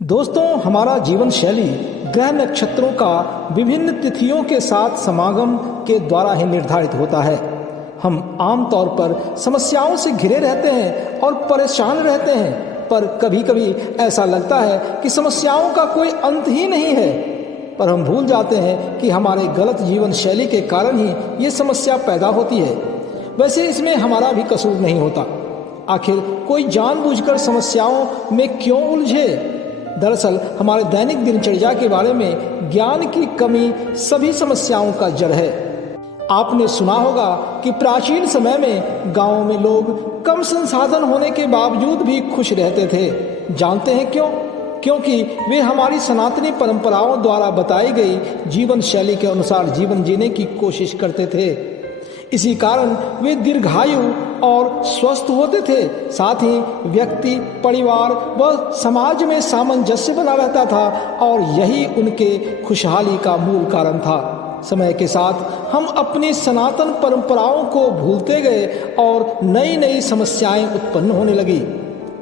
दोस्तों, हमारा जीवन शैली ग्रह नक्षत्रों का विभिन्न तिथियों के साथ समागम के द्वारा ही निर्धारित होता है। हम आमतौर पर समस्याओं से घिरे रहते हैं और परेशान रहते हैं, पर कभी कभी ऐसा लगता है कि समस्याओं का कोई अंत ही नहीं है। पर हम भूल जाते हैं कि हमारे गलत जीवन शैली के कारण ही ये समस्या पैदा होती है। वैसे इसमें हमारा भी कसूर नहीं होता। आखिर कोई जानबूझकर समस्याओं में क्यों उलझे? दरअसल हमारे दैनिक दिनचर्या के बारे में ज्ञान की कमी सभी समस्याओं का जड़ है। आपने सुना होगा कि प्राचीन समय में गांवों में लोग कम संसाधन होने के बावजूद भी खुश रहते थे। जानते हैं क्यों? क्योंकि वे हमारी सनातनी परंपराओं द्वारा बताई गई जीवन शैली के अनुसार जीवन जीने की कोशिश करते थे। इसी कारण वे दीर्घायु और स्वस्थ होते थे। साथ ही व्यक्ति, परिवार व समाज में सामंजस्य बना रहता था और यही उनके खुशहाली का मूल कारण था। समय के साथ हम अपनी सनातन परंपराओं को भूलते गए और नई नई समस्याएं उत्पन्न होने लगी।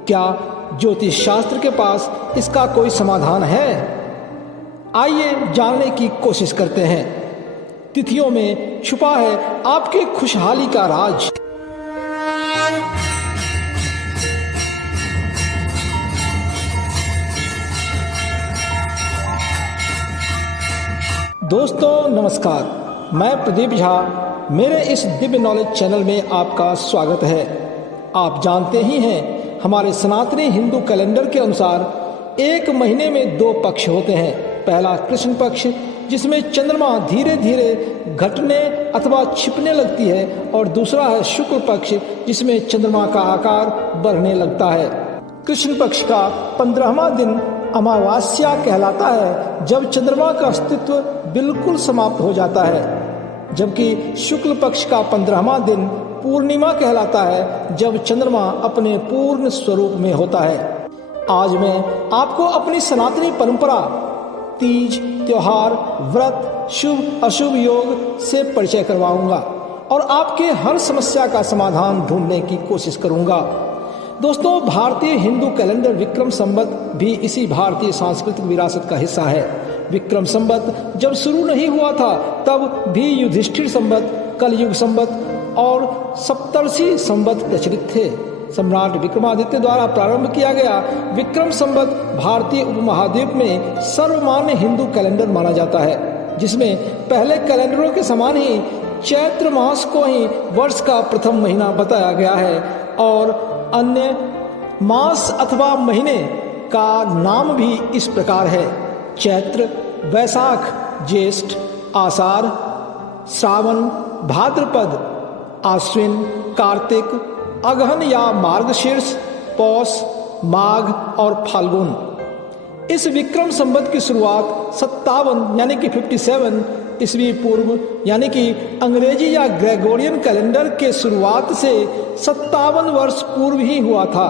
क्या ज्योतिष शास्त्र के पास इसका कोई समाधान है? आइए जानने की कोशिश करते हैं। तिथियों में छुपा है आपके खुशहाली का राज। दोस्तों नमस्कार, मैं प्रदीप झा। मेरे इस दिव्य नॉलेज चैनल में आपका स्वागत है। आप जानते ही हैं, हमारे सनातनी हिंदू कैलेंडर के अनुसार एक महीने में 2 पक्ष होते हैं। पहला कृष्ण पक्ष, जिसमें चंद्रमा धीरे धीरे घटने अथवा छिपने लगती है, और दूसरा है शुक्ल पक्ष, जिसमें चंद्रमा का आकार बढ़ने लगता है। कृष्ण पक्ष का 15वां दिन अमावस्या कहलाता है, जब चंद्रमा का अस्तित्व बिल्कुल समाप्त हो जाता है। जबकि शुक्ल पक्ष का 15वां दिन पूर्णिमा कहलाता है, जब चंद्रमा अपने पूर्ण स्वरूप में होता है। आज मैं आपको अपनी सनातनी परंपरा, तीज, त्योहार, व्रत, शुभ अशुभ योग से परिचय करवाऊंगा और आपके हर समस्या का समाधान ढूंढने की कोशिश करूंगा। दोस्तों, भारतीय हिंदू कैलेंडर विक्रम संवत भी इसी भारतीय सांस्कृतिक विरासत का हिस्सा है। विक्रम संवत जब शुरू नहीं हुआ था, तब भी युधिष्ठिर संवत, कलयुग संवत और सप्तर्षि संवत प्रचलित थे। सम्राट विक्रमादित्य द्वारा प्रारंभ किया गया विक्रम संवत भारतीय उपमहाद्वीप में सर्वमान्य हिंदू कैलेंडर माना जाता है, जिसमें पहले कैलेंडरों के समान ही चैत्र मास को ही वर्ष का प्रथम महीना बताया गया है और अन्य मास अथवा महीने का नाम भी इस प्रकार है: चैत्र, वैशाख, ज्येष्ठ, आषाढ़, श्रावण, भाद्रपद, आश्विन, कार्तिक, अगहन या मार्गशीर्ष, पौष, माघ और फाल्गुन। इस विक्रम संवत की शुरुआत 57 यानी कि 57 ईस्वी पूर्व यानी कि अंग्रेजी या ग्रेगोरियन कैलेंडर के शुरुआत से 57 वर्ष पूर्व ही हुआ था।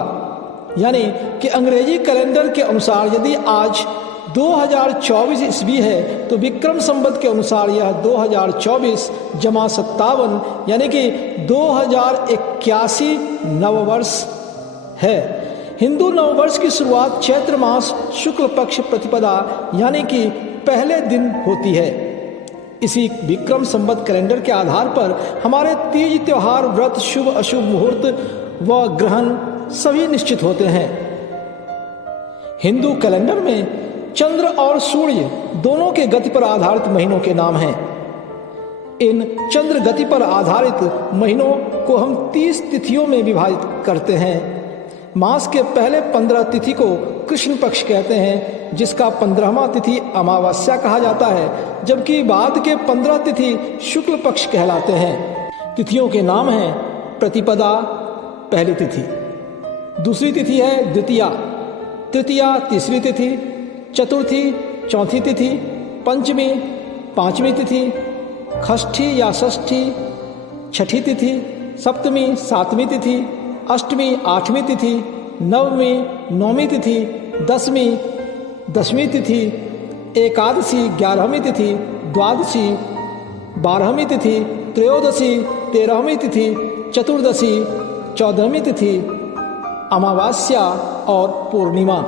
यानी कि अंग्रेजी कैलेंडर के अनुसार यदि आज 2024 ईस्वी है, तो विक्रम संवत के अनुसार यह 2024 जमा 57 यानी कि 2081 नववर्ष है। हिंदू नववर्ष की शुरुआत चैत्र मास शुक्ल पक्ष प्रतिपदा यानी कि पहले दिन होती है। इसी विक्रम संवत कैलेंडर के आधार पर हमारे तीज, त्योहार, व्रत, शुभ अशुभ मुहूर्त व ग्रहण सभी निश्चित होते हैं। हिंदू कैलेंडर में चंद्र और सूर्य दोनों के गति पर आधारित महीनों के नाम हैं। इन चंद्र गति पर आधारित महीनों को हम 30 तिथियों में विभाजित करते हैं। मास के पहले 15 तिथि को कृष्ण पक्ष कहते हैं, जिसका 15वां तिथि अमावस्या कहा जाता है, जबकि बाद के 15 तिथि शुक्ल पक्ष कहलाते हैं। तिथियों के नाम हैं: प्रतिपदा पहली तिथि, दूसरी तिथि है द्वितीया, तृतीया तीसरी तिथि, चतुर्थी चौथी तिथि, पंचमी 5वीं तिथि, षष्ठी या षष्ठी 6ठी तिथि, सप्तमी 7वीं तिथि, अष्टमी 8वीं तिथि, नवमी 9वीं तिथि, दसवीं 10वीं तिथि, एकादशी 11वीं तिथि, द्वादशी 12वीं तिथि, त्रयोदशी 13वीं तिथि, चतुर्दशी 14वीं तिथि, अमावस्या और पूर्णिमा।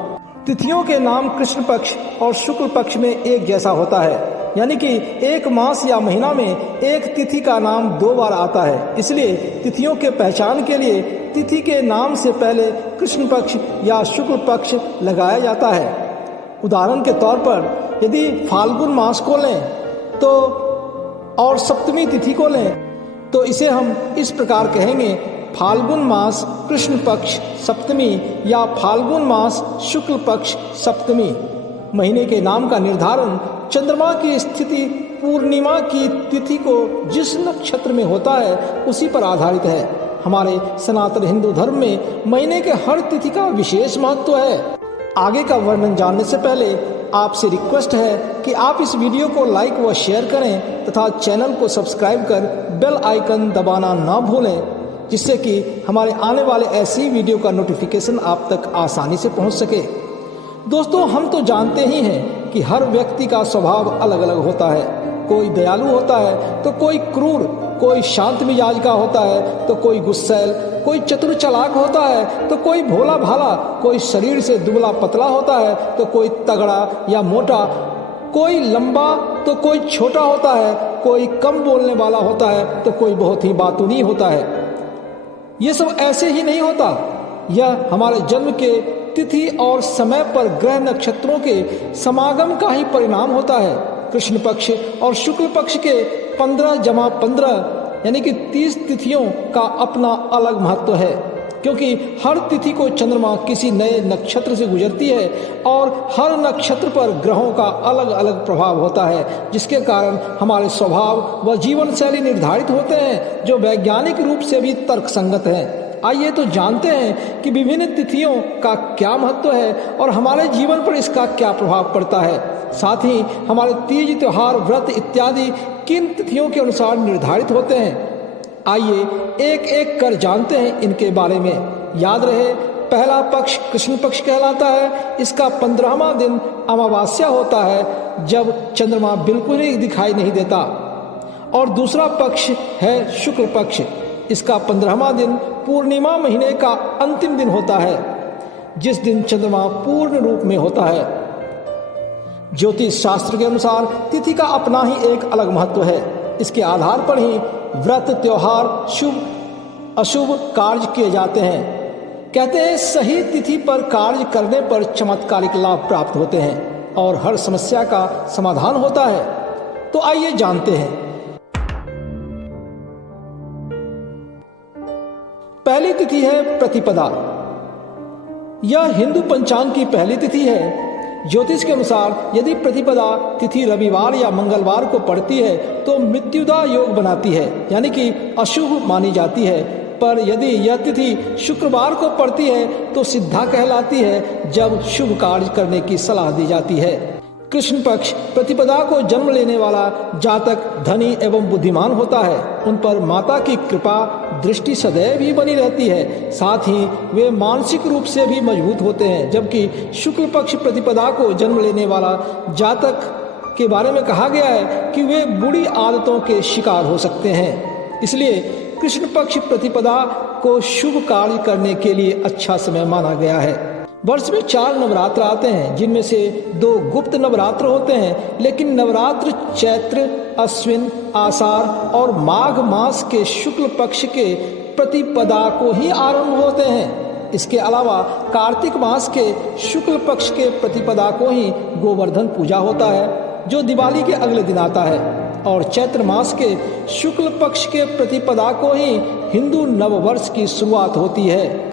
तिथियों के नाम कृष्ण पक्ष और शुक्ल पक्ष में एक जैसा होता है, यानी कि एक मास या महीना में एक तिथि का नाम 2 बार आता है। इसलिए तिथियों के पहचान के लिए तिथि के नाम से पहले कृष्ण पक्ष या शुक्ल पक्ष लगाया जाता है। उदाहरण के तौर पर यदि फाल्गुन मास को लें तो और सप्तमी तिथि को लें तो इसे हम इस प्रकार कहेंगे, फाल्गुन मास कृष्ण पक्ष सप्तमी या फाल्गुन मास शुक्ल पक्ष सप्तमी। महीने के नाम का निर्धारण चंद्रमा की स्थिति पूर्णिमा की तिथि को जिस नक्षत्र में होता है उसी पर आधारित है। हमारे सनातन हिंदू धर्म में महीने के हर तिथि का विशेष महत्व है। आगे का वर्णन जानने से पहले आपसे रिक्वेस्ट है कि आप इस वीडियो को लाइक व शेयर करें तथा चैनल को सब्सक्राइब कर बेल आइकन दबाना ना भूलें, जिससे कि हमारे आने वाले ऐसी वीडियो का नोटिफिकेशन आप तक आसानी से पहुंच सके। दोस्तों, हम तो जानते ही हैं कि हर व्यक्ति का स्वभाव अलग अलग होता है। कोई दयालु होता है तो कोई क्रूर, कोई शांत मिजाज का होता है तो कोई गुस्सैल, कोई चतुर चालाक होता है तो कोई भोला भाला, कोई शरीर से दुबला पतला होता है तो कोई तगड़ा या मोटा, कोई लंबा तो कोई छोटा होता है, कोई कम बोलने वाला होता है तो कोई बहुत ही बातूनी होता है। ये सब ऐसे ही नहीं होता, यह हमारे जन्म के तिथि और समय पर ग्रह नक्षत्रों के समागम का ही परिणाम होता है। कृष्ण पक्ष और शुक्ल पक्ष के 15+15 यानी कि 30 तिथियों का अपना अलग महत्व है, क्योंकि हर तिथि को चंद्रमा किसी नए नक्षत्र से गुजरती है और हर नक्षत्र पर ग्रहों का अलग अलग प्रभाव होता है, जिसके कारण हमारे स्वभाव व जीवन शैली निर्धारित होते हैं, जो वैज्ञानिक रूप से भी तर्कसंगत हैं। आइए तो जानते हैं कि विभिन्न तिथियों का क्या महत्व है और हमारे जीवन पर इसका क्या प्रभाव पड़ता है। साथ ही हमारे तीज, त्योहार, व्रत इत्यादि किन तिथियों के अनुसार निर्धारित होते हैं। आइए एक एक कर जानते हैं इनके बारे में। याद रहे, पहला पक्ष कृष्ण पक्ष कहलाता है। इसका 15वां दिन अमावस्या होता है, जब चंद्रमा बिल्कुल ही दिखाई नहीं देता। और दूसरा पक्ष है शुक्ल पक्ष। इसका 15वां दिन पूर्णिमा महीने का अंतिम दिन होता है, जिस दिन चंद्रमा पूर्ण रूप में होता है। ज्योतिष शास्त्र के अनुसार तिथि का अपना ही एक अलग महत्व है। इसके आधार पर ही व्रत, त्योहार, शुभ अशुभ कार्य किए जाते हैं। कहते हैं सही तिथि पर कार्य करने पर चमत्कारिक लाभ प्राप्त होते हैं और हर समस्या का समाधान होता है। तो आइए जानते हैं। पहली तिथि है प्रतिपदा। यह हिंदू पंचांग की पहली तिथि है। ज्योतिष के अनुसार यदि प्रतिपदा तिथि रविवार या मंगलवार को पड़ती है तो मृत्युदा योग बनाती है, यानी कि अशुभ मानी जाती है। पर यदि यह तिथि शुक्रवार को पड़ती है तो सिद्धा कहलाती है, जब शुभ कार्य करने की सलाह दी जाती है। कृष्ण पक्ष प्रतिपदा को जन्म लेने वाला जातक धनी एवं बुद्धिमान होता है। उन पर माता की कृपा दृष्टि सदैव ही बनी रहती है। साथ ही वे मानसिक रूप से भी मजबूत होते हैं। जबकि शुक्ल पक्ष प्रतिपदा को जन्म लेने वाला जातक के बारे में कहा गया है कि वे बुरी आदतों के शिकार हो सकते हैं। इसलिए कृष्ण पक्ष प्रतिपदा को शुभ कार्य करने के लिए अच्छा समय माना गया है। वर्ष में 4 नवरात्र आते हैं, जिनमें से 2 गुप्त नवरात्र होते हैं, लेकिन नवरात्र चैत्र, अश्विन, आषाढ़ और माघ मास के शुक्ल पक्ष के प्रतिपदा को ही आरंभ होते हैं। इसके अलावा कार्तिक मास के शुक्ल पक्ष के प्रतिपदा को ही गोवर्धन पूजा होता है, जो दिवाली के अगले दिन आता है। और चैत्र मास के शुक्ल पक्ष के प्रतिपदा को ही हिंदू नववर्ष की शुरुआत होती है।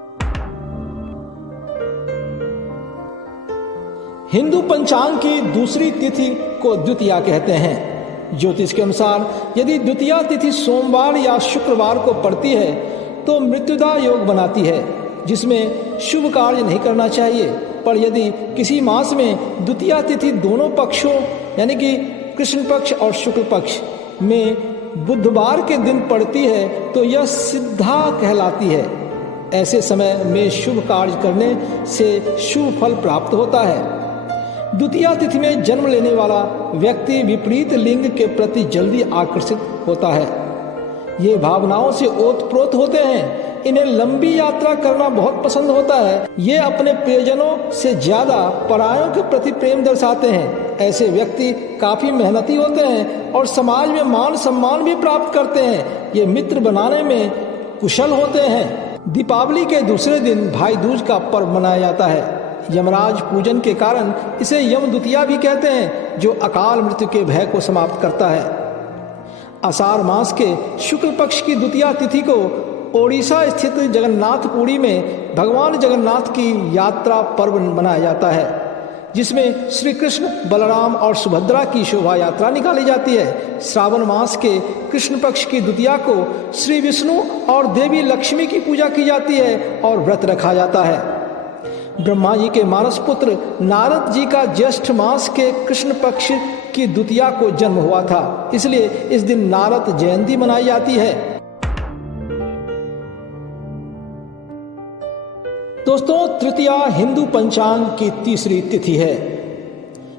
हिंदू पंचांग की दूसरी तिथि को द्वितीया कहते हैं। ज्योतिष के अनुसार यदि द्वितीया तिथि सोमवार या शुक्रवार को पड़ती है तो मृत्युदा योग बनाती है, जिसमें शुभ कार्य नहीं करना चाहिए। पर यदि किसी मास में द्वितीया तिथि दोनों पक्षों यानी कि कृष्ण पक्ष और शुक्ल पक्ष में बुधवार के दिन पड़ती है तो यह सिद्धा कहलाती है। ऐसे समय में शुभ कार्य करने से शुभ फल प्राप्त होता है। द्वितीया तिथि में जन्म लेने वाला व्यक्ति विपरीत लिंग के प्रति जल्दी आकर्षित होता है। ये भावनाओं से ओतप्रोत होते हैं। इन्हें लंबी यात्रा करना बहुत पसंद होता है। ये अपने प्रियजनों से ज्यादा परायों के प्रति प्रेम दर्शाते हैं। ऐसे व्यक्ति काफी मेहनती होते हैं और समाज में मान सम्मान भी प्राप्त करते हैं। ये मित्र बनाने में कुशल होते हैं। दीपावली के दूसरे दिन भाई दूज का पर्व मनाया जाता है। यमराज पूजन के कारण इसे यम द्वितीया भी कहते हैं, जो अकाल मृत्यु के भय को समाप्त करता है। आषाढ़ मास के शुक्ल पक्ष की द्वितीया तिथि को ओडिशा स्थित जगन्नाथपुरी में भगवान जगन्नाथ की यात्रा पर्व मनाया जाता है, जिसमें श्री कृष्ण, बलराम और सुभद्रा की शोभा यात्रा निकाली जाती है। श्रावण मास के कृष्ण पक्ष की द्वितीया को श्री विष्णु और देवी लक्ष्मी की पूजा की जाती है और व्रत रखा जाता है। ब्रह्मा जी के मानस पुत्र नारद जी का ज्येष्ठ मास के कृष्ण पक्ष की द्वितीया को जन्म हुआ था, इसलिए इस दिन नारद जयंती मनाई जाती है। दोस्तों, तृतीया हिंदू पंचांग की तीसरी तिथि है।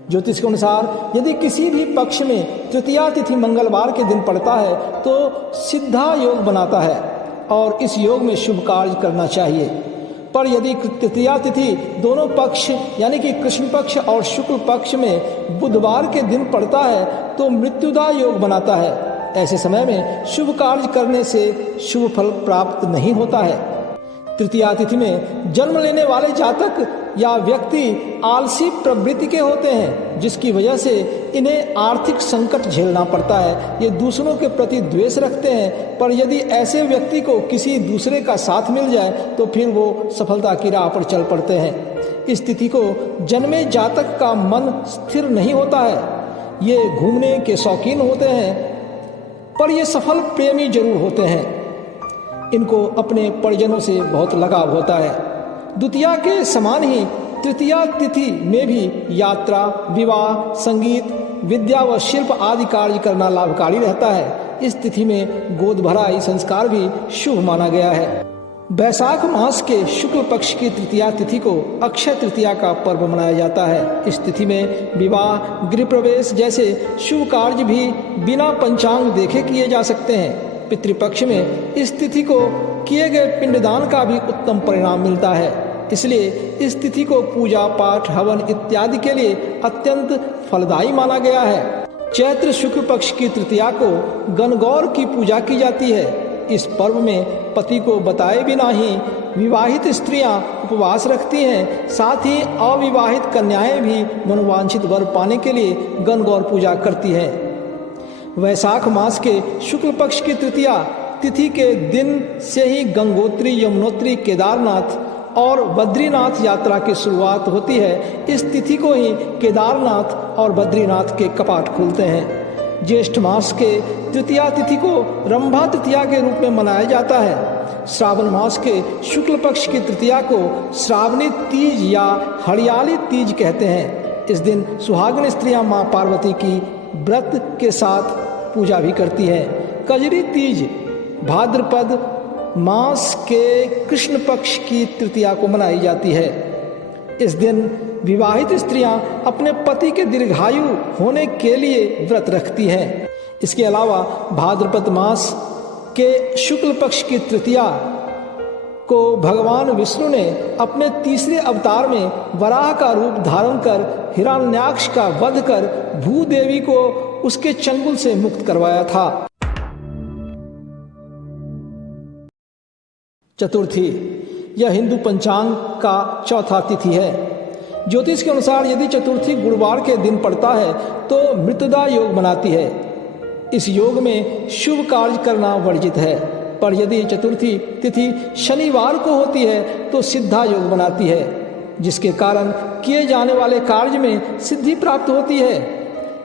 ज्योतिष के अनुसार यदि किसी भी पक्ष में तृतीया तिथि मंगलवार के दिन पड़ता है तो सिद्धा योग बनाता है और इस योग में शुभ कार्य करना चाहिए। पर यदि तृतीया तिथि दोनों पक्ष यानी कि कृष्ण पक्ष और शुक्ल पक्ष में बुधवार के दिन पड़ता है तो मृत्युदा योग बनाता है। ऐसे समय में शुभ कार्य करने से शुभ फल प्राप्त नहीं होता है। तृतीया तिथि में जन्म लेने वाले जातक या व्यक्ति आलसी प्रवृत्ति के होते हैं, जिसकी वजह से इन्हें आर्थिक संकट झेलना पड़ता है। ये दूसरों के प्रति द्वेष रखते हैं, पर यदि ऐसे व्यक्ति को किसी दूसरे का साथ मिल जाए तो फिर वो सफलता की राह पर चल पड़ते हैं। इस तिथि को जन्मे जातक का मन स्थिर नहीं होता है। ये घूमने के शौकीन होते हैं, पर ये सफल प्रेमी जरूर होते हैं। इनको अपने परिजनों से बहुत लगाव होता है। द्वितीया के समान ही तृतीया तिथि में भी यात्रा, विवाह, संगीत, विद्या व शिल्प आदि कार्य करना लाभकारी रहता है। इस तिथि में गोद भराई संस्कार भी शुभ माना गया है। वैशाख मास के शुक्ल पक्ष की तृतीया तिथि को अक्षय तृतीया का पर्व मनाया जाता है। इस तिथि में विवाह, गृह प्रवेश जैसे शुभ कार्य भी बिना पंचांग देखे किए जा सकते हैं। पितृपक्ष में इस तिथि को किए गए पिंडदान का भी उत्तम परिणाम मिलता है, इसलिए इस तिथि को पूजा पाठ, हवन इत्यादि के लिए अत्यंत फलदायी माना गया है। चैत्र शुक्ल पक्ष की तृतीया को गणगौर की पूजा की जाती है। इस पर्व में पति को बताए बिना ही विवाहित स्त्रियां उपवास रखती हैं। साथ ही अविवाहित कन्याएं भी मनोवांछित वर पाने के लिए गणगौर पूजा करती हैं। वैशाख मास के शुक्ल पक्ष की तृतीया तिथि के दिन से ही गंगोत्री, यमुनोत्री, केदारनाथ और बद्रीनाथ यात्रा की शुरुआत होती है। इस तिथि को ही केदारनाथ और बद्रीनाथ के कपाट खुलते हैं। ज्येष्ठ मास के तृतीया तिथि को रंभा तृतीया के रूप में मनाया जाता है। श्रावण मास के शुक्ल पक्ष की तृतीया को श्रावणी तीज या हरियाली तीज कहते हैं। इस दिन सुहागिन स्त्रियां मां पार्वती की व्रत के साथ पूजा भी करती है। कजरी तीज भाद्रपद मास के कृष्ण पक्ष की तृतीया को मनाई जाती है। इस दिन विवाहित स्त्रियां अपने पति के दीर्घायु होने के लिए व्रत रखती हैं। इसके अलावा भाद्रपद मास के शुक्ल पक्ष की तृतीया को भगवान विष्णु ने अपने तीसरे अवतार में वराह का रूप धारण कर हिरण्याक्ष का वध कर भूदेवी को उसके चंगुल से मुक्त करवाया था। चतुर्थी, यह हिंदू पंचांग का चौथा तिथि है। ज्योतिष के अनुसार यदि चतुर्थी गुरुवार के दिन पड़ता है तो मृत्युदा योग बनाती है। इस योग में शुभ कार्य करना वर्जित है, पर यदि चतुर्थी तिथि शनिवार को होती है तो सिद्धा योग बनाती है, जिसके कारण किए जाने वाले कार्य में सिद्धि प्राप्त होती है।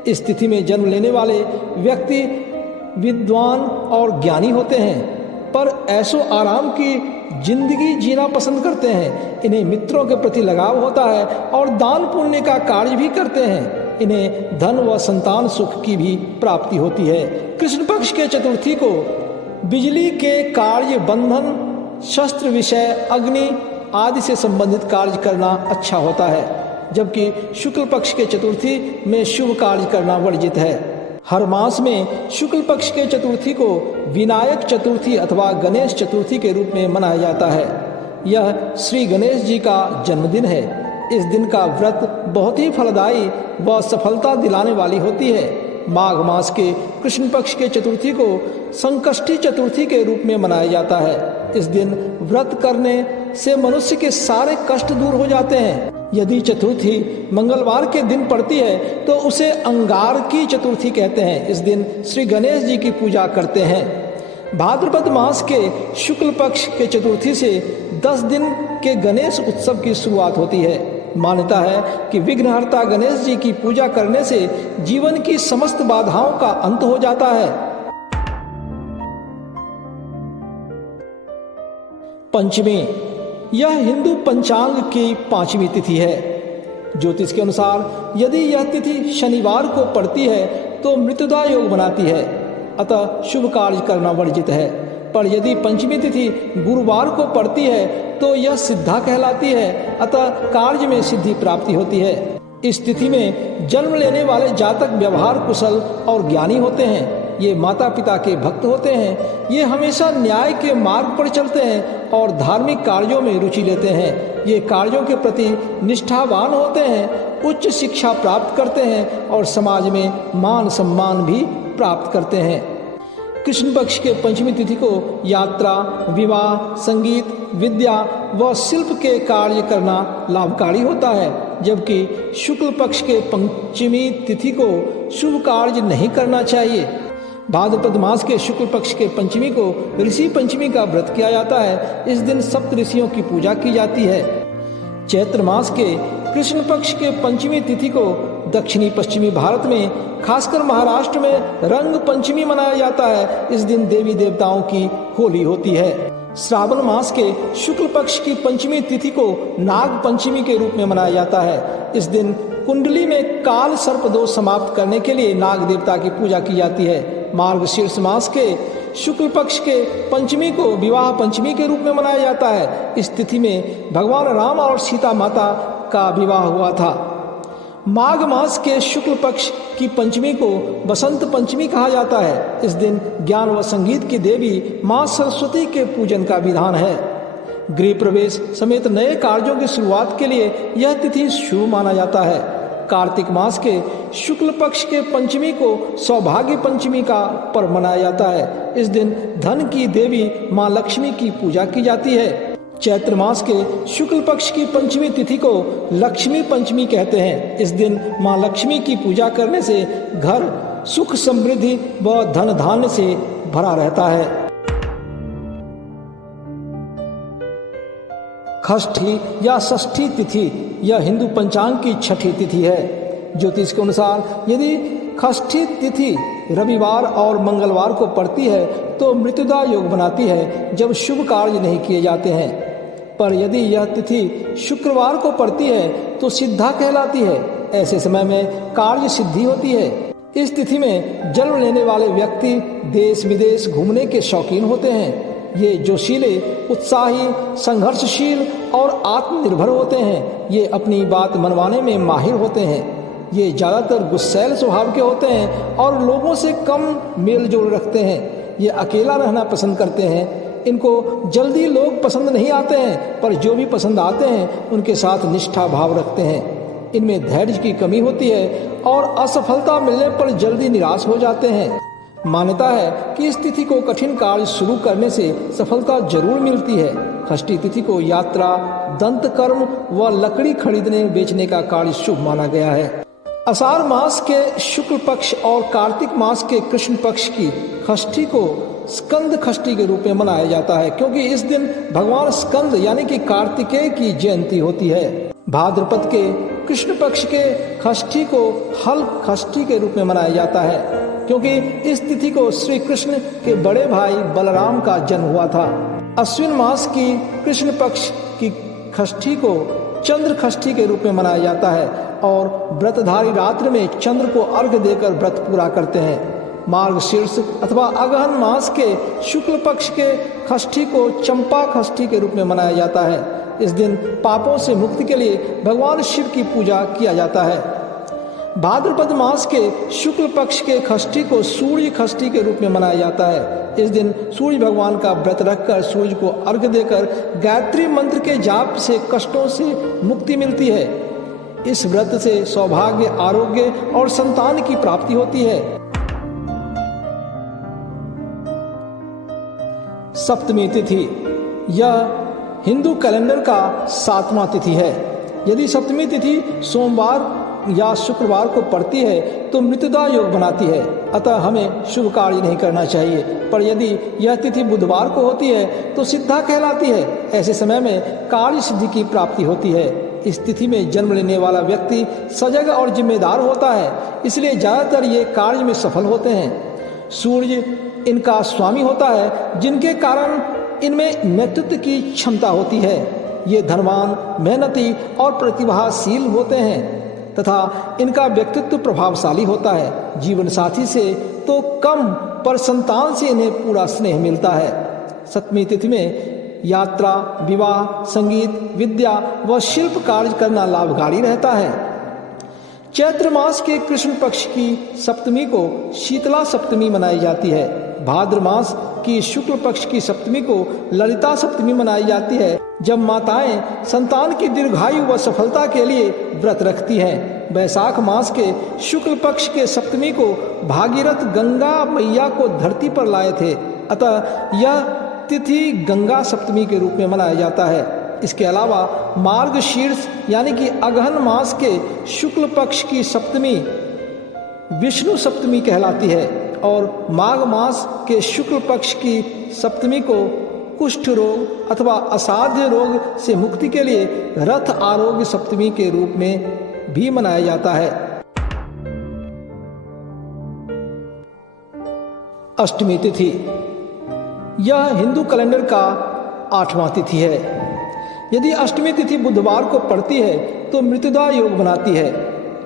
इस तिथि में जन्म लेने वाले व्यक्ति विद्वान और ज्ञानी होते हैं, पर ऐशो आराम की जिंदगी जीना पसंद करते हैं। इन्हें मित्रों के प्रति लगाव होता है और दान पुण्य का कार्य भी करते हैं। इन्हें धन व संतान सुख की भी प्राप्ति होती है। कृष्ण पक्ष के चतुर्थी को बिजली के कार्य, बंधन, शस्त्र विषय, अग्नि आदि से संबंधित कार्य करना अच्छा होता है, जबकि शुक्ल पक्ष के चतुर्थी में शुभ कार्य करना वर्जित है। हर मास में शुक्ल पक्ष के चतुर्थी को विनायक चतुर्थी अथवा गणेश चतुर्थी के रूप में मनाया जाता है। यह श्री गणेश जी का जन्मदिन है। इस दिन का व्रत बहुत ही फलदायी व सफलता दिलाने वाली होती है। माघ मास के कृष्ण पक्ष के चतुर्थी को संकष्टी चतुर्थी के रूप में मनाया जाता है। इस दिन व्रत करने से मनुष्य के सारे कष्ट दूर हो जाते हैं। यदि चतुर्थी मंगलवार के दिन पड़ती है तो उसे अंगार की चतुर्थी कहते हैं। इस दिन श्री गणेश जी की पूजा करते हैं। भाद्रपद मास के शुक्ल पक्ष के चतुर्थी से 10 दिन के गणेश उत्सव की शुरुआत होती है। मान्यता है कि विघ्नहर्ता गणेश जी की पूजा करने से जीवन की समस्त बाधाओं का अंत हो जाता है। पंचमी, यह हिंदू पंचांग की 5वीं तिथि है। ज्योतिष के अनुसार यदि यह तिथि शनिवार को पड़ती है तो मृत्युदा योग बनाती है, अतः शुभ कार्य करना वर्जित है। पर यदि पंचमी तिथि गुरुवार को पड़ती है तो यह सिद्धा कहलाती है, अतः कार्य में सिद्धि प्राप्ति होती है। इस तिथि में जन्म लेने वाले जातक व्यवहार कुशल और ज्ञानी होते हैं। ये माता पिता के भक्त होते हैं। ये हमेशा न्याय के मार्ग पर चलते हैं और धार्मिक कार्यों में रुचि लेते हैं। ये कार्यों के प्रति निष्ठावान होते हैं, उच्च शिक्षा प्राप्त करते हैं और समाज में मान सम्मान भी प्राप्त करते हैं। कृष्ण पक्ष के पंचमी तिथि को यात्रा, विवाह, संगीत, विद्या व शिल्प के कार्य करना लाभकारी होता है, जबकि शुक्ल पक्ष के पंचमी तिथि को शुभ कार्य नहीं करना चाहिए। भाद्रपद मास के शुक्ल पक्ष के पंचमी को ऋषि पंचमी का व्रत किया जाता है। इस दिन सप्त ऋषियों की पूजा की जाती है। चैत्र मास के कृष्ण पक्ष के पंचमी तिथि को दक्षिणी पश्चिमी भारत में खासकर महाराष्ट्र में रंग पंचमी मनाया जाता है। इस दिन देवी देवताओं की होली होती है। श्रावण मास के शुक्ल पक्ष की पंचमी तिथि को नाग पंचमी के रूप में मनाया जाता है। इस दिन कुंडली में काल सर्प दोष समाप्त करने के लिए नाग देवता की पूजा की जाती है। मार्गशीर्ष मास के शुक्ल पक्ष के पंचमी को विवाह पंचमी के रूप में मनाया जाता है। इस तिथि में भगवान राम और सीता माता का विवाह हुआ था। माघ मास के शुक्ल पक्ष की पंचमी को बसंत पंचमी कहा जाता है। इस दिन ज्ञान व संगीत की देवी मां सरस्वती के पूजन का विधान है। गृह प्रवेश समेत नए कार्यों की शुरुआत के लिए यह तिथि शुभ माना जाता है। कार्तिक मास के शुक्ल पक्ष के पंचमी को सौभाग्य पंचमी का पर्व मनाया जाता है। इस दिन धन की देवी मां लक्ष्मी की पूजा की जाती है। चैत्र मास के शुक्ल पक्ष की पंचमी तिथि को लक्ष्मी पंचमी कहते हैं। इस दिन मां लक्ष्मी की पूजा करने से घर सुख समृद्धि व धन धान्य से भरा रहता है। षष्ठी या षष्ठी तिथि यह हिंदू पंचांग की 6ठी तिथि है। ज्योतिष के अनुसार यदि षष्ठी तिथि रविवार और मंगलवार को पड़ती है तो मृत्युदा योग बनाती है जब शुभ कार्य नहीं किए जाते हैं। पर यदि यह तिथि शुक्रवार को पड़ती है तो सिद्धा कहलाती है। ऐसे समय में कार्य सिद्धि होती है। इस तिथि में जन्म लेने वाले व्यक्ति देश विदेश घूमने के शौकीन होते हैं। ये जोशीले, उत्साही, संघर्षशील और आत्मनिर्भर होते हैं। ये अपनी बात मनवाने में माहिर होते हैं। ये ज़्यादातर गुस्सैल स्वभाव के होते हैं और लोगों से कम मेल जोल रखते हैं। ये अकेला रहना पसंद करते हैं। इनको जल्दी लोग पसंद नहीं आते हैं, पर जो भी पसंद आते हैं उनके साथ निष्ठा भाव रखते हैं। इनमें धैर्य की कमी होती है और असफलता मिलने पर जल्दी निराश हो जाते हैं। मान्यता है कि इस तिथि को कठिन कार्य शुरू करने से सफलता जरूर मिलती है। षष्ठी तिथि को यात्रा, दंत कर्म व लकड़ी खरीदने बेचने का कार्य शुभ माना गया है। आषाढ़ मास के शुक्ल पक्ष और कार्तिक मास के कृष्ण पक्ष की षष्ठी को स्कंद षष्ठी के रूप में मनाया जाता है, क्योंकि इस दिन भगवान स्कंद यानी कि कार्तिकेय की जयंती होती है। भाद्रपद के कृष्ण पक्ष के षष्ठी को हल षष्ठी के रूप में मनाया जाता है, क्योंकि इस तिथि को श्री कृष्ण के बड़े भाई बलराम का जन्म हुआ था। अश्विन मास की कृष्ण पक्ष की षष्ठी को चंद्र षष्ठी के रूप में मनाया जाता है और व्रतधारी रात्रि में चंद्र को अर्घ्य देकर व्रत पूरा करते हैं। मार्गशीर्ष अथवा अगहन मास के शुक्ल पक्ष के षष्ठी को चंपा षष्ठी के रूप में मनाया जाता है। इस दिन पापों से मुक्ति के लिए भगवान शिव की पूजा किया जाता है। भाद्रपद मास के शुक्ल पक्ष के षष्ठी को सूर्य षष्ठी के रूप में मनाया जाता है। इस दिन सूर्य भगवान का व्रत रखकर सूर्य को अर्घ्य देकर गायत्री मंत्र के जाप से कष्टों से मुक्ति मिलती है। इस व्रत से सौभाग्य, आरोग्य और संतान की प्राप्ति होती है। सप्तमी तिथि, यह हिंदू कैलेंडर का 7वां तिथि है। यदि सप्तमी तिथि सोमवार या शुक्रवार को पड़ती है तो मृत्युदा योग बनाती है, अतः हमें शुभ कार्य नहीं करना चाहिए। पर यदि यह तिथि बुधवार को होती है तो सिद्धा कहलाती है। ऐसे समय में कार्य सिद्धि की प्राप्ति होती है। इस तिथि में जन्म लेने वाला व्यक्ति सजग और जिम्मेदार होता है, इसलिए ज़्यादातर ये कार्य में सफल होते हैं। सूर्य इनका स्वामी होता है, जिनके कारण इनमें नेतृत्व की क्षमता होती है। ये धनवान, मेहनती और प्रतिभाशील होते हैं तथा इनका व्यक्तित्व प्रभावशाली होता है। जीवन साथी से तो कम, पर संतान से इन्हें पूरा स्नेह मिलता है। सप्तमी तिथि में यात्रा, विवाह, संगीत, विद्या व शिल्प कार्य करना लाभकारी रहता है। चैत्र मास के कृष्ण पक्ष की सप्तमी को शीतला सप्तमी मनाई जाती है। भाद्र मास की शुक्ल पक्ष की सप्तमी को ललिता सप्तमी मनाई जाती है, जब माताएं संतान की दीर्घायु व सफलता के लिए व्रत रखती हैं। वैशाख मास के शुक्ल पक्ष के सप्तमी को भागीरथ गंगा मैया को धरती पर लाए थे, अतः यह तिथि गंगा सप्तमी के रूप में मनाया जाता है। इसके अलावा मार्गशीर्ष यानी कि अगहन मास के शुक्ल पक्ष की सप्तमी विष्णु सप्तमी कहलाती है और माघ मास के शुक्ल पक्ष की सप्तमी को कुष्ठ रोग अथवा असाध्य रोग से मुक्ति के लिए रथ आरोग्य सप्तमी के रूप में भी मनाया जाता है। अष्टमी तिथि, यह हिंदू कैलेंडर का 8वां तिथि है। यदि अष्टमी तिथि बुधवार को पड़ती है तो मृत्युदा योग बनाती है,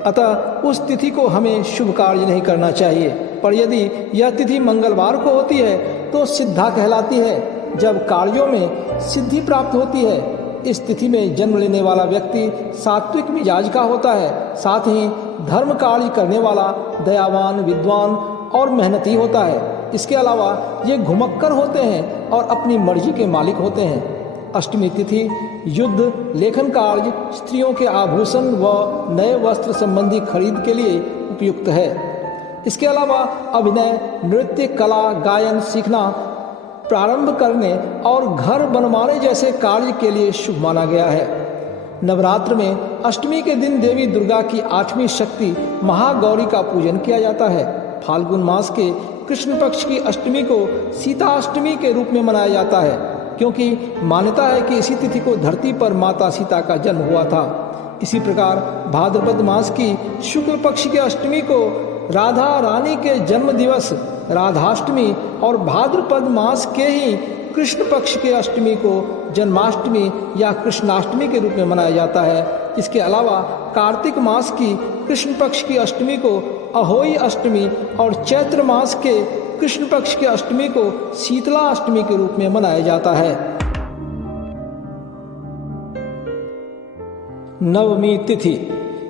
अतः उस तिथि को हमें शुभ कार्य नहीं करना चाहिए। पर यदि यह तिथि मंगलवार को होती है तो सिद्धा कहलाती है, जब कार्यों में सिद्धि प्राप्त होती है। इस तिथि में जन्म लेने वाला व्यक्ति सात्विक मिजाज का होता है, साथ ही धर्म कार्य करने वाला, दयावान, विद्वान और मेहनती होता है। इसके अलावा ये घुमक्कर होते हैं और अपनी मर्जी के मालिक होते हैं। अष्टमी तिथि युद्ध, लेखन कार्य, स्त्रियों के आभूषण व नए वस्त्र संबंधी खरीद के लिए उपयुक्त है। इसके अलावा अभिनय, नृत्य, कला, गायन सीखना, प्रारंभ करने और घर बनवाने जैसे कार्य के लिए शुभ माना गया है। नवरात्र में अष्टमी के दिन देवी दुर्गा की 8वीं शक्ति महागौरी का पूजन किया जाता है। फाल्गुन मास के कृष्ण पक्ष की अष्टमी को सीता अष्टमी के रूप में मनाया जाता है, क्योंकि मान्यता है कि इसी तिथि को धरती पर माता सीता का जन्म हुआ था। इसी प्रकार भाद्रपद मास की शुक्ल पक्ष की अष्टमी को राधा रानी के जन्म दिवस राधाष्टमी और भाद्रपद मास के ही कृष्ण पक्ष के अष्टमी को जन्माष्टमी या कृष्णाष्टमी के रूप में मनाया जाता है। इसके अलावा कार्तिक मास की कृष्ण पक्ष की अष्टमी को अहोई अष्टमी और चैत्र मास के कृष्ण पक्ष की अष्टमी को शीतला अष्टमी के रूप में मनाया जाता है। नवमी तिथि,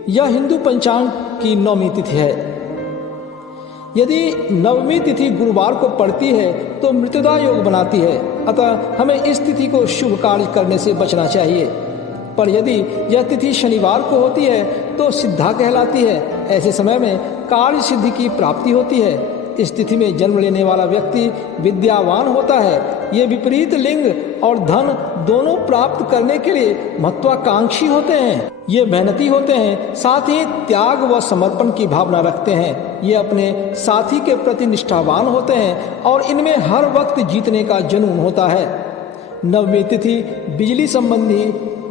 यह हिंदू पंचांग की 9वीं तिथि है। यदि नवमी तिथि गुरुवार को पड़ती है तो मृत्युदा योग बनाती है, अतः हमें इस तिथि को शुभ कार्य करने से बचना चाहिए। पर यदि यह तिथि शनिवार को होती है तो सिद्धा कहलाती है। ऐसे समय में कार्य सिद्धि की प्राप्ति होती है। इस तिथि में जन्म लेने वाला व्यक्ति विद्यावान होता है। ये विपरीत लिंग और धन दोनों प्राप्त करने के लिए महत्वाकांक्षी होते हैं। ये मेहनती होते हैं, साथ ही त्याग व समर्पण की भावना रखते हैं। ये अपने साथी के प्रति निष्ठावान होते हैं और इनमें हर वक्त जीतने का जुनून होता है। नवमी तिथि बिजली संबंधी,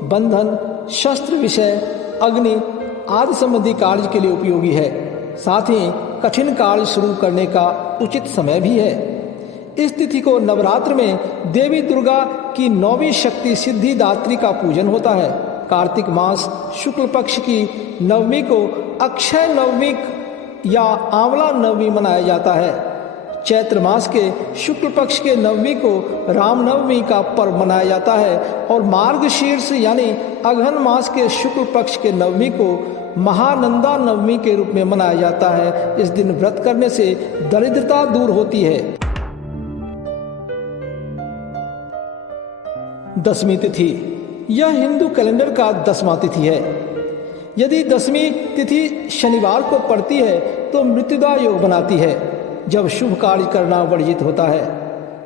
बंधन, शस्त्र विषय, अग्नि आदि संबंधी कार्य के लिए उपयोगी है। साथ ही कठिन कार्य शुरू करने का उचित समय भी है। इस तिथि को नवरात्र में देवी दुर्गा की 9वीं शक्ति सिद्धिदात्री का पूजन होता है। कार्तिक मास शुक्ल पक्ष की नवमी को अक्षय नवमी या आंवला नवमी मनाया जाता है। चैत्र मास के शुक्ल पक्ष के नवमी को रामनवमी का पर्व मनाया जाता है और मार्गशीर्ष यानी अगहन मास के शुक्ल पक्ष के नवमी को महानंदा नवमी के रूप में मनाया जाता है। इस दिन व्रत करने से दरिद्रता दूर होती है। दसवीं तिथि, यह हिंदू कैलेंडर का 10वां तिथि है। यदि 10वीं तिथि शनिवार को पड़ती है तो मृत्युदा योग बनाती है, जब शुभ कार्य करना वर्जित होता है।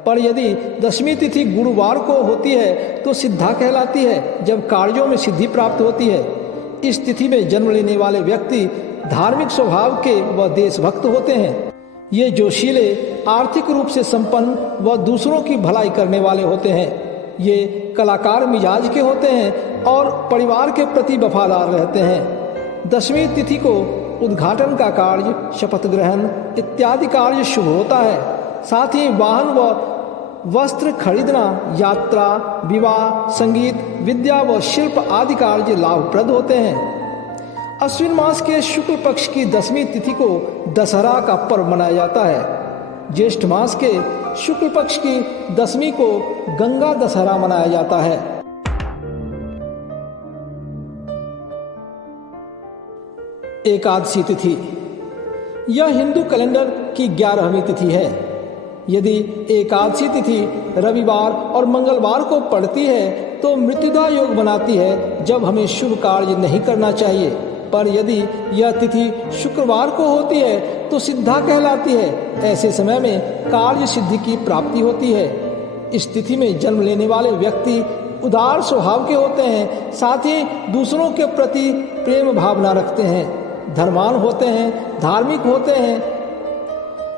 पर यदि 10वीं तिथि गुरुवार को होती है तो सिद्धा कहलाती है, जब कार्यों में सिद्धि प्राप्त होती है। इस तिथि में जन्म लेने वाले व्यक्ति धार्मिक स्वभाव के व देशभक्त होते हैं। ये जोशीले, आर्थिक रूप से संपन्न व दूसरों की भलाई करने वाले होते हैं। ये कलाकार मिजाज के होते हैं और परिवार के प्रति वफादार रहते हैं। 10वीं तिथि को उद्घाटन का कार्य, शपथ ग्रहण इत्यादि कार्य शुभ होता है। साथ ही वाहन व वस्त्र खरीदना, यात्रा, विवाह, संगीत, विद्या व शिल्प आदि कार्य लाभप्रद होते हैं। अश्विन मास के शुक्ल पक्ष की 10वीं तिथि को दशहरा का पर्व मनाया जाता है। ज्येष्ठ मास के शुक्ल पक्ष की 10वीं को गंगा दशहरा मनाया जाता है। एकादशी तिथि, यह हिंदू कैलेंडर की 11वीं तिथि है। यदि एकादशी तिथि रविवार और मंगलवार को पड़ती है तो मृत्युदा योग बनाती है, जब हमें शुभ कार्य नहीं करना चाहिए। पर यदि यह तिथि शुक्रवार को होती है तो सिद्धा कहलाती है। ऐसे समय में कार्य सिद्धि की प्राप्ति होती है। इस तिथि में जन्म लेने वाले व्यक्ति उदार स्वभाव के होते हैं, साथ ही दूसरों के प्रति प्रेम भावना रखते हैं, धर्मान होते हैं, धार्मिक होते हैं,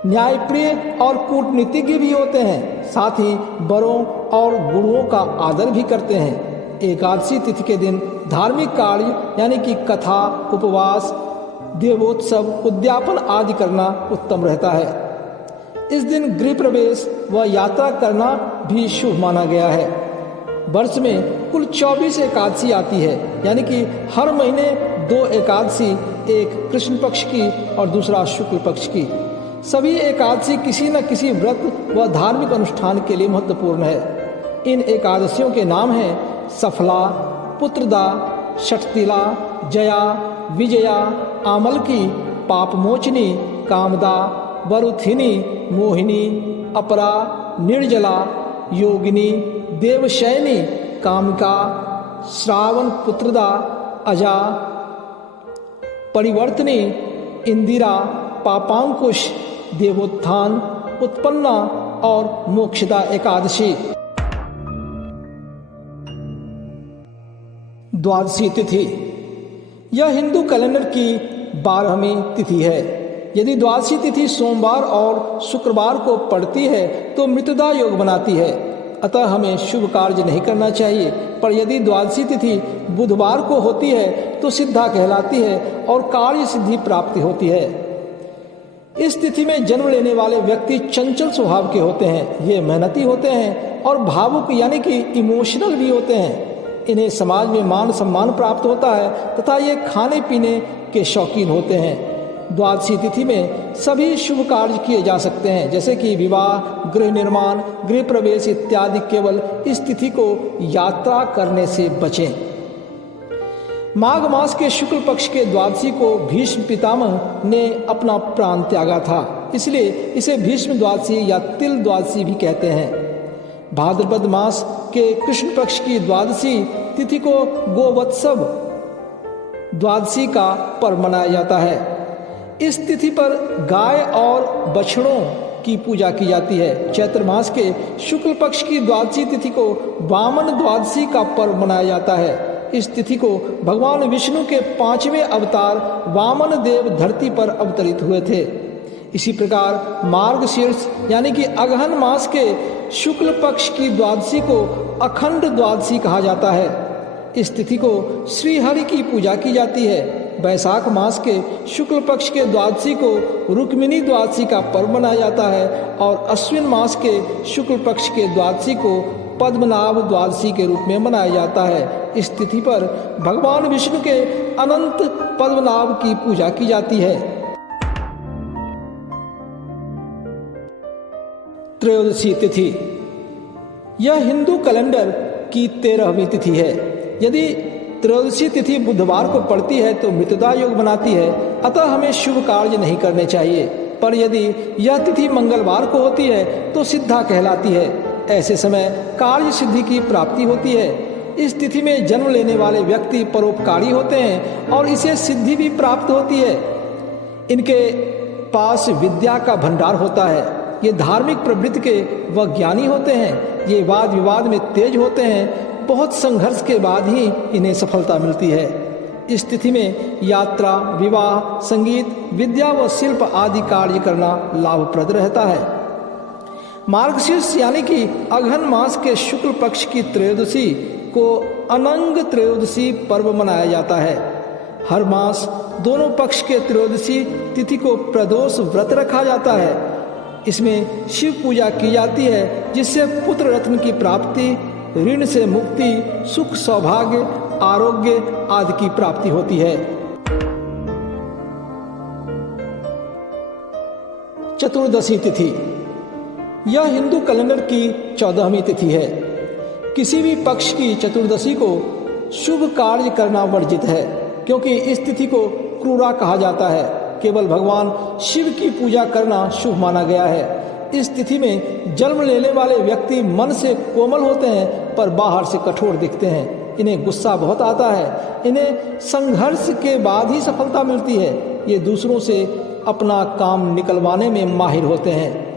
न्यायप्रिय और कूटनीतिज्ञ भी होते हैं। साथ ही बड़ों और गुरुओं का आदर भी करते हैं। एकादशी तिथि के दिन धार्मिक कार्य यानी कि कथा, उपवास, देवोत्सव, उद्यापन आदि करना उत्तम रहता है। इस दिन गृह प्रवेश व यात्रा करना भी शुभ माना गया है। वर्ष में कुल 24 एकादशी आती है, यानी कि हर महीने 2 एकादशी, एक कृष्ण पक्ष की और दूसरा शुक्ल पक्ष की। सभी एकादशी किसी न किसी व्रत व धार्मिक अनुष्ठान के लिए महत्वपूर्ण है। इन एकादशियों के नाम हैं सफला, पुत्रदा, षठतिला, जया, विजया, आमलकी, पापमोचनी, कामदा, वरुथिनी, मोहिनी, अपरा, निर्जला, योगिनी, देवशयनी, कामिका, श्रावण पुत्रदा, अजा, परिवर्तनी, इंदिरा, पापांकुश, देवोत्थान, उत्पन्ना और मोक्षदा एकादशी। द्वादशी तिथि, यह हिंदू कैलेंडर की 12वीं तिथि है। यदि द्वादशी तिथि सोमवार और शुक्रवार को पड़ती है तो मृत्युदा योग बनाती है, अतः हमें शुभ कार्य नहीं करना चाहिए। पर यदि द्वादशी तिथि बुधवार को होती है तो सिद्धा कहलाती है और कार्य सिद्धि प्राप्ति होती है। इस तिथि में जन्म लेने वाले व्यक्ति चंचल स्वभाव के होते हैं। ये मेहनती होते हैं और भावुक यानी कि इमोशनल भी होते हैं। इन्हें समाज में मान सम्मान प्राप्त होता है तथा ये खाने पीने के शौकीन होते हैं। द्वादशी तिथि में सभी शुभ कार्य किए जा सकते हैं, जैसे कि विवाह, गृह निर्माण, गृह प्रवेश इत्यादि। केवल इस तिथि को यात्रा करने से बचें। माघ मास के शुक्ल पक्ष के द्वादशी को भीष्म पितामह ने अपना प्राण त्यागा था, इसलिए इसे भीष्म द्वादशी या तिल द्वादशी भी कहते हैं। भाद्रपद मास के कृष्ण पक्ष की द्वादशी तिथि को गोवत्सव द्वादशी का पर्व मनाया जाता है। इस तिथि पर गाय और बछड़ों की पूजा की जाती है। चैत्र मास के शुक्ल पक्ष की द्वादशी तिथि को वामन द्वादशी का पर्व मनाया जाता है। इस तिथि को भगवान विष्णु के 5वें अवतार वामन देव धरती पर अवतरित हुए थे। इसी प्रकार मार्गशीर्ष यानी कि अगहन मास के शुक्ल पक्ष की द्वादशी को अखंड द्वादशी कहा जाता है। इस तिथि को श्री हरि की पूजा की जाती है। वैशाख मास के शुक्ल पक्ष के द्वादशी को रुक्मिणी द्वादशी का पर्व मनाया जाता है और अश्विन मास के शुक्ल पक्ष के द्वादशी को पद्मनाभ द्वादशी के रूप में मनाया जाता है। इस तिथि पर भगवान विष्णु के अनंत पद्मनाभ की पूजा की जाती है। त्रयोदशी तिथि, यह हिंदू कैलेंडर की 13वीं तिथि है। यदि त्रयोदशी तिथि बुधवार को पड़ती है तो मृत्युदा योग बनाती है, अतः हमें शुभ कार्य नहीं करने चाहिए। पर यदि यह तिथि मंगलवार को होती है तो सिद्धा कहलाती है। ऐसे समय कार्य सिद्धि की प्राप्ति होती है। इस तिथि में जन्म लेने वाले व्यक्ति परोपकारी होते हैं और इसे सिद्धि भी प्राप्त होती है। इनके पास विद्या का भंडार होता है। ये धार्मिक प्रवृत्ति के व ज्ञानी होते हैं। ये वाद विवाद में तेज होते हैं। बहुत संघर्ष के बाद ही इन्हें सफलता मिलती है। इस तिथि में यात्रा, विवाह, संगीत, विद्या व शिल्प आदि कार्य करना लाभप्रद रहता है। मार्गशीर्ष यानी कि अगहन मास के शुक्ल पक्ष की त्रयोदशी को अनंग त्रयोदशी पर्व मनाया जाता है। हर मास दोनों पक्ष के त्रयोदशी तिथि को प्रदोष व्रत रखा जाता है। इसमें शिव पूजा की जाती है, जिससे पुत्र रत्न की प्राप्ति, ऋण से मुक्ति, सुख, सौभाग्य, आरोग्य आदि की प्राप्ति होती है। चतुर्दशी तिथि, यह हिंदू कैलेंडर की 14वीं तिथि है। किसी भी पक्ष की चतुर्दशी को शुभ कार्य करना वर्जित है, क्योंकि इस तिथि को क्रूरा कहा जाता है। केवल भगवान शिव की पूजा करना शुभ माना गया है। इस तिथि में जन्म लेने वाले व्यक्ति मन से कोमल होते हैं, पर बाहर से कठोर दिखते हैं। इन्हें गुस्सा बहुत आता है। इन्हें संघर्ष के बाद ही सफलता मिलती है। ये दूसरों से अपना काम निकलवाने में माहिर होते हैं।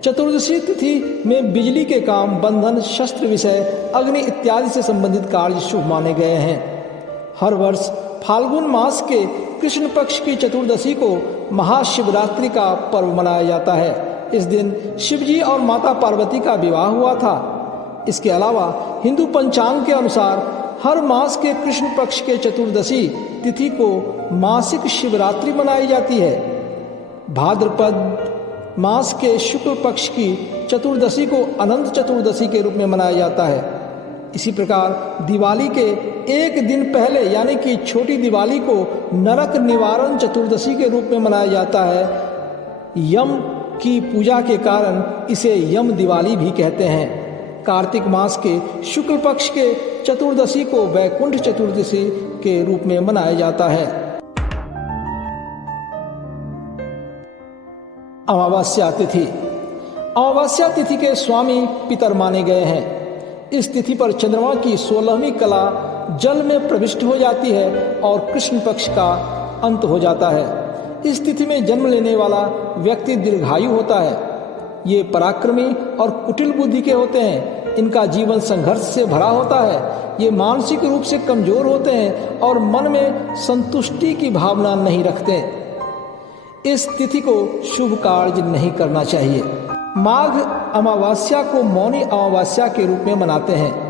चतुर्दशी तिथि में बिजली के काम, बंधन, शस्त्र विषय, अग्नि इत्यादि से संबंधित कार्य शुभ माने गए हैं। हर वर्ष फाल्गुन मास के कृष्ण पक्ष की चतुर्दशी को महाशिवरात्रि का पर्व मनाया जाता है। इस दिन शिवजी और माता पार्वती का विवाह हुआ था। इसके अलावा हिंदू पंचांग के अनुसार हर मास के कृष्ण पक्ष के चतुर्दशी तिथि को मासिक शिवरात्रि मनाई जाती है। भाद्रपद मास के शुक्ल पक्ष की चतुर्दशी को अनंत चतुर्दशी के रूप में मनाया जाता है। इसी प्रकार दिवाली के एक दिन पहले यानी कि छोटी दिवाली को नरक निवारण चतुर्दशी के रूप में मनाया जाता है। यम की पूजा के कारण इसे यम दिवाली भी कहते हैं। कार्तिक मास के शुक्ल पक्ष के चतुर्दशी को वैकुंठ चतुर्दशी के रूप में मनाया जाता है। अमावस्या तिथि, अमावस्या तिथि के स्वामी पितर माने गए हैं। इस तिथि पर चंद्रमा की 16वीं कला जल में प्रविष्ट हो जाती है और कृष्ण पक्ष का अंत हो जाता है। इस तिथि में जन्म लेने वाला व्यक्ति दीर्घायु होता है। ये पराक्रमी और कुटिल बुद्धि के होते हैं। इनका जीवन संघर्ष से भरा होता है। ये मानसिक रूप से कमजोर होते हैं और मन में संतुष्टि की भावना नहीं रखते। इस तिथि को शुभ कार्य नहीं करना चाहिए। माघ अमावस्या को मौनी अमावस्या के रूप में मनाते हैं।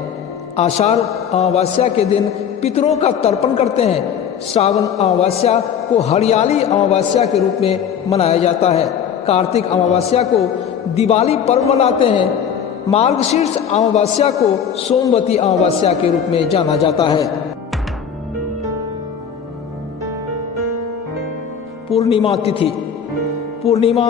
आषाढ़ अमावस्या के दिन पितरों का तर्पण करते हैं। श्रावण अमावस्या को हरियाली अमावस्या के रूप में मनाया जाता है। कार्तिक अमावस्या को दिवाली पर्व मनाते हैं। मार्गशीर्ष अमावस्या को सोमवती अमावस्या के रूप में जाना जाता है। पूर्णिमा तिथि, पूर्णिमा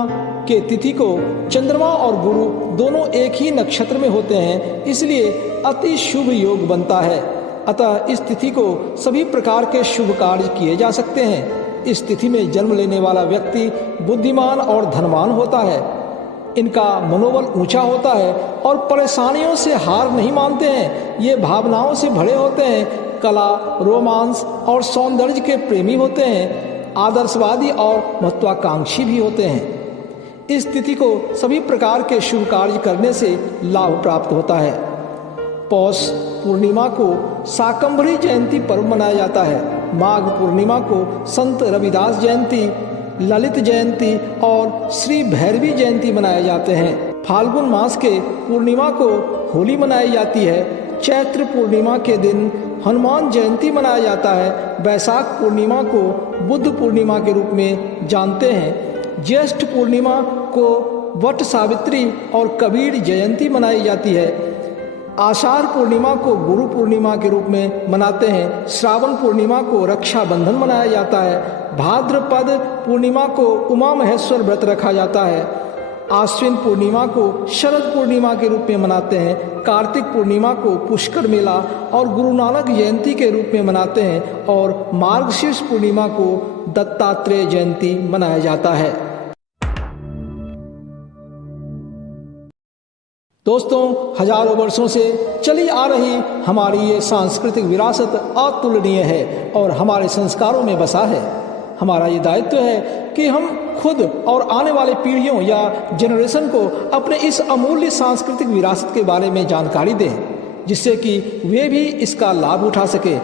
के तिथि को चंद्रमा और गुरु दोनों एक ही नक्षत्र में होते हैं, इसलिए अति शुभ योग बनता है। अतः इस तिथि को सभी प्रकार के शुभ कार्य किए जा सकते हैं। इस तिथि में जन्म लेने वाला व्यक्ति बुद्धिमान और धनवान होता है। इनका मनोबल ऊंचा होता है और परेशानियों से हार नहीं मानते हैं। ये भावनाओं से भरे होते हैं। कला, रोमांस और सौंदर्य के प्रेमी होते हैं। आदर्शवादी और महत्वाकांक्षी भी होते हैं। इस तिथि को सभी प्रकार के शुभ कार्य करने से लाभ प्राप्त होता है। पौष पूर्णिमा को शाकंभरी जयंती पर्व मनाया जाता है। माघ पूर्णिमा को संत रविदास जयंती, ललित जयंती और श्री भैरवी जयंती मनाए जाते हैं। फाल्गुन मास के पूर्णिमा को होली मनाई जाती है। चैत्र पूर्णिमा के दिन हनुमान जयंती मनाया जाता है। वैशाख पूर्णिमा को बुद्ध पूर्णिमा के रूप में जानते हैं। ज्येष्ठ पूर्णिमा को वट सावित्री और कबीर जयंती मनाई जाती है। आषाढ़ पूर्णिमा को गुरु पूर्णिमा के रूप में मनाते हैं। श्रावण पूर्णिमा को रक्षाबंधन मनाया जाता है। भाद्रपद पूर्णिमा को उमा महेश्वर व्रत रखा जाता है। आश्विन पूर्णिमा को शरद पूर्णिमा के रूप में मनाते हैं, कार्तिक पूर्णिमा को पुष्कर मेला और गुरु नानक जयंती के रूप में मनाते हैं और मार्गशीर्ष पूर्णिमा को दत्तात्रेय जयंती मनाया जाता है। दोस्तों, हजारों वर्षों से चली आ रही हमारी ये सांस्कृतिक विरासत अतुलनीय है और हमारे संस्कारों में बसा है। हमारा ये दायित्व है कि हम खुद और आने वाले पीढ़ियों या जनरेशन को अपने इस अमूल्य सांस्कृतिक विरासत के बारे में जानकारी दें, जिससे कि वे भी इसका लाभ उठा सके।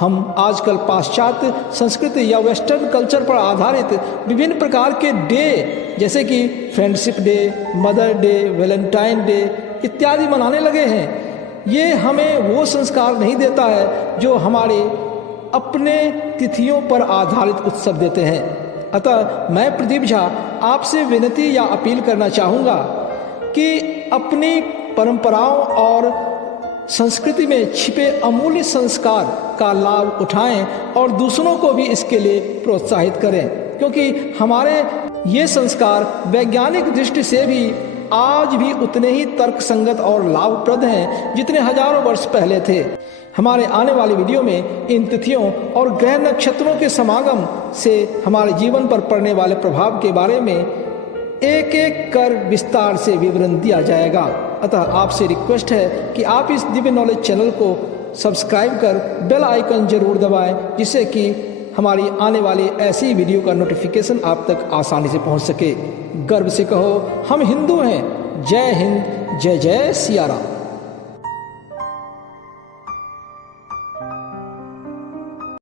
हम आजकल पाश्चात्य संस्कृति या वेस्टर्न कल्चर पर आधारित विभिन्न प्रकार के डे जैसे कि friendship day, mother day, Valentine day इत्यादि मनाने लगे हैं। ये हमें वो संस्कार नहीं देता है जो हमारे अपने तिथियों पर आधारित उत्सव देते हैं। अतः मैं प्रदीप झा आपसे विनती या अपील करना चाहूँगा कि अपनी परंपराओं और संस्कृति में छिपे अमूल्य संस्कार का लाभ उठाएं और दूसरों को भी इसके लिए प्रोत्साहित करें, क्योंकि हमारे ये संस्कार वैज्ञानिक दृष्टि से भी आज भी उतने ही तर्कसंगत और लाभप्रद हैं जितने हजारों वर्ष पहले थे। हमारे आने वाली वीडियो में इन तिथियों और ग्रह नक्षत्रों के समागम से हमारे जीवन पर पड़ने वाले प्रभाव के बारे में एक एक कर विस्तार से विवरण दिया जाएगा। अतः आपसे रिक्वेस्ट है कि आप इस दिव्य नॉलेज चैनल को सब्सक्राइब कर बेल आइकन जरूर दबाएं, जिससे कि हमारी आने वाली ऐसी वीडियो का नोटिफिकेशन आप तक आसानी से पहुंच सके। गर्व से कहो, हम हिंदू हैं। जय हिंद, जय जय सिया राम।